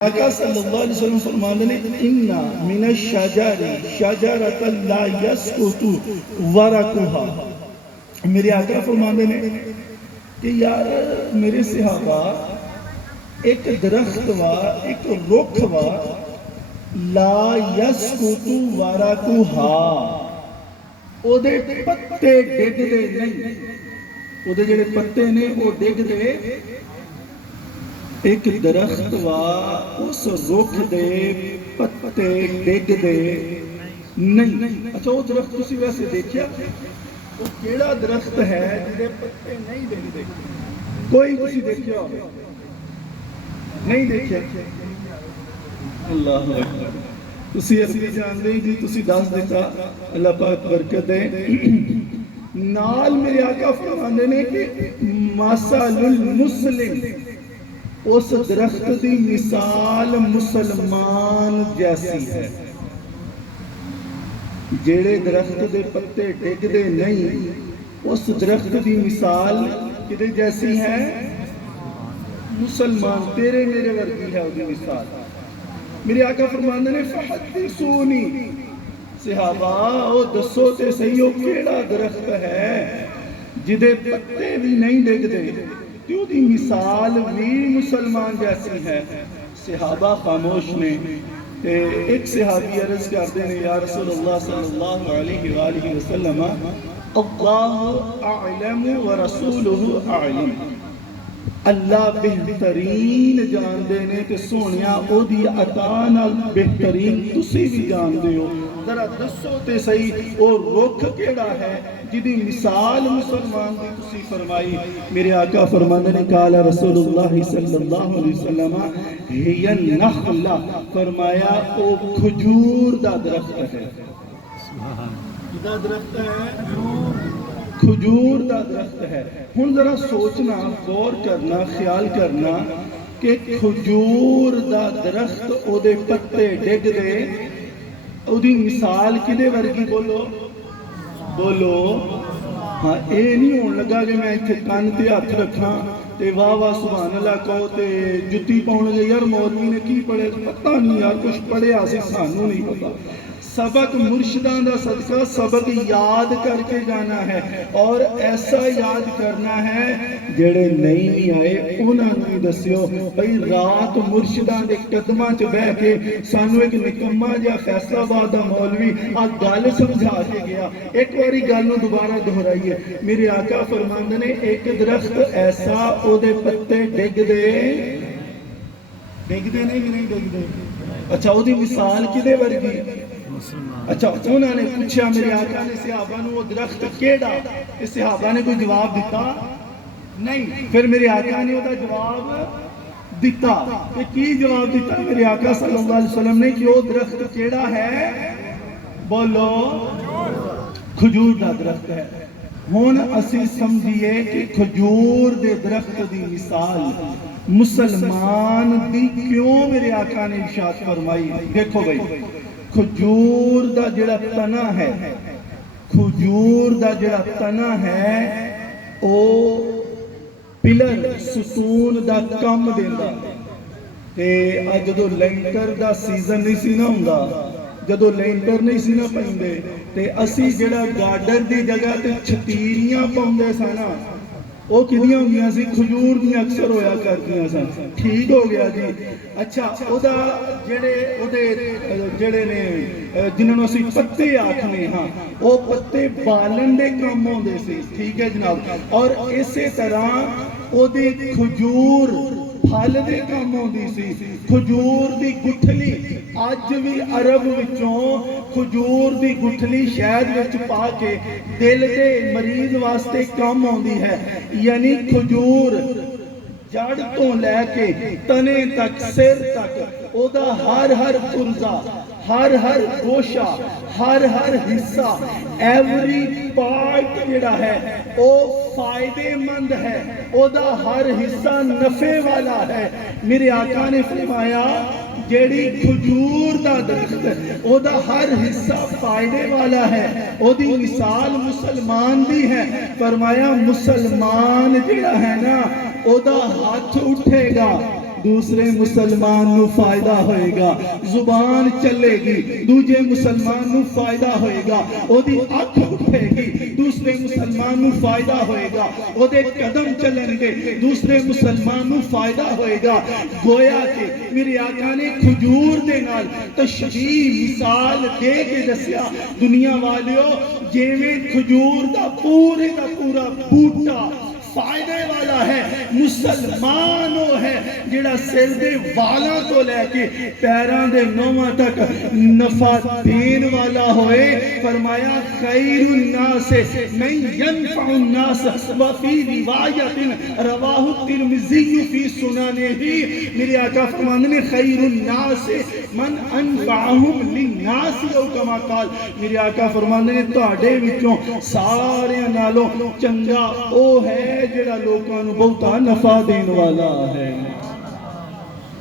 आका सल्लल्लाहु अलैहि वसल्लम फरमाते ने इन्ना मिनश शजारी शजरतन ला यसकुतु वरकुहा। मेरे आका फरमाते ने कि यार मेरे सहाबा एक दरख्त वा एक रुख वा ला यसकुतु वरकुहा ओदे पत्ते डिगदे नहीं, ओदे जेड़े पत्ते ने वो डिगदे। एक दरख्त वा उस रुख दे पत्ते डिगदे नहीं। अच्छा वो दरख्त तुसी वैसे देखिया वो केड़ा दरख्त है जिहदे पत्ते नहीं डिगदे? कोई तुसी देखिया होवे? नहीं देखिया? अल्लाह अकबर। तुसी असली जानदे जी, तुसी दस दिता, अल्लाह पाक बरकत दे। नाल मेरे आका फरमांदे ने कि मसलुल मुस्लिम, उस दरख्त की मिसाल मुसलमान जैसी है। जेड़े दरख्त के पत्ते डिगदे नहीं, उस दरख्त की मिसाल किदे जैसी है? मुसलमान, तेरे मेरे वर्गी है उसकी मिसाल। मेरे आका फरमांदे ने फहद्दिसूनी, सहाबा ओ दसो ते सही ओ केड़ा दरख्त है जिदे पत्ते भी नहीं डिगदे, उसकी मिसाल भी मुसलमान जैसी है। सहाबा खामोश ने। एक सहाबी अर्ज करते हैं, या रसूलल्लाह सल्लल्लाहु अलैहि वसल्लम अल्लाहु अअलम व रसूलुहु अअलम। अल्लाह बेहतरीन जानते ने ते सोनिया ओदी अता नाल बेहतरीन तुसी भी जानते हो। जरा दसो ते सही ओ रुख केड़ा है जिदी मिसाल मुसलमान की तुसी फरमाई? मेरे आका फरमाते ने काला रसूलुल्लाह सल्लल्लाहु अलैहि वसल्लम हिया नखला, फरमाया ओ खजूर दा दरख्त है। किदा दरख्त है? खजूर दा दरख्त है। हुण जरा सोचना, गौर करना, ख्याल करना कि खजूर दा दरख्त ओदे पत्ते डिगदे, ओदी मिसाल किदे वर्गी? बोलो बोलो। हाँ, ये नहीं होने लगा कि मैं इत्थे कन ते हथ रखा ते वाह वाह सुभान अल्लाह कहो ते जुत्ती पाउणगे यार मौलवी ने की पढ़े, पता नहीं यार कुछ पढ़िया सी सानू नहीं पता। सबक मुर्शिदां दा सदका सबक याद करके जाना है, और ऐसा याद करना है जेड़े नहीं भी आए उन्होंने भी दस्यो। भाई रात मुर्शिदां दे कदमां च बह के सानू एक निकम्मा जिहा फैसलाबाद दा मौलवी आ गल समझा के गया। एक बारी गल नूं दोबारा दोहराइए। मेरे आका फरमांदे ने एक दरख्त ऐसा ओदे पत्ते डिगदे नहीं कि नहीं डिगदे? अच्छा ओदी मिसाल किदे वर्गी? अच्छा उन्होंने पूछा मेरे आका ने सहाबा नूं वो दरख्त केड़ा? इस सहाबा ने कोई जवाब दिता नहीं। फिर मेरे आका ने उसका जवाब दिता। कि की जवाब दिता मेरे आका सल्लल्लाहु अलैहि वसल्लम ने कि वो दरख्त केड़ा है? बोलो खजूर दा दरख्त है। हुण असी समझिए कि खजूर दे दरख्त दी मिसाल मुसलमान दी क्यों मेरे आका ने इरशाद फरमाई? देखो भाई, खजूर दा जिहड़ा तना है, खजूर दा जिहड़ा तना है ओ पिलर सतून दा काम देंदा। ते अज जदों लेंटर दा सीजन नहीं सी ना हुंदा, जदों लेंटर नहीं सी ना पैंदे, ते असी जिहड़ा गार्डन दी जगह ते छतीरियां पाउंदे सन ना, वो किदियां होंदियां सी? खजूर दियां अक्सर होया करदियां सन। ठीक हो गया जी। अच्छा ओदा जेड़े ने जिन्होंने असी पत्ते आखने, हाँ वो पत्ते बालन दे काम आउंदे सी। ठीक है जनाब। और इसे तरह ओदी खजूर फल दे काम आउंदी सी। खजूर दी गुठली अज भी अरब विचों खजूर दी गुठली शहद विच पा के दिल दे मरीज वास्ते काम आउंदी है। यानी खजूर जड़ तो लैके तने तक सिर तक ओदा हर हर पुरजा, हर हर गोशा, हर हर हिस्सा, एवरी पार्ट जिहड़ा है वो फायदेमंद है। ओदा हर हिस्सा नफे वाला है। मेरे आका ने फरमाया जेड़ी खजूर दा दरख्त ओदा हर हिस्सा फायदे वाला है, ओदी मिसाल मुसलमान दी है। फरमाया मुसलमान जिहड़ा है ना ओदा हाथ उठेगा दूसरे मुसलमान नू फायदा होएगा। जुबान चलेगी, दूजे मुसलमान नू फायदा होएगा। ओदी अख उठेगी, दूसरे मुसलमान नू फायदा होएगा। ओदे कदम चलणगे, दूसरे मुसलमान नू फायदा होएगा। गोया कि मेरे आका ने खजूर दे नाल तशबीह मिसाल दे के दसिया, दुनिया वालियो जिवें खजूर दा पूरा बूटा फायदे वाला है, मुसलमान वो है जिहड़ा सिर दे वालों तो लैके पैरों दे नौवां तक नफा देन वाला होए। फरमाया खैरुन नास मन यनफउ नास व फी रिवायतिन रवाहु तिरमिज़ी फी सुननिही। मेरे आका फरमाते ने खैरुन नास मन अनफअहुम लिन्नास औ कमा काल। मेरे आका फरमाते ने तुहाडे विचों सारे नालों चंगा ओ है जिहड़ा लोकां नूं बहुता नफा देने वाला है।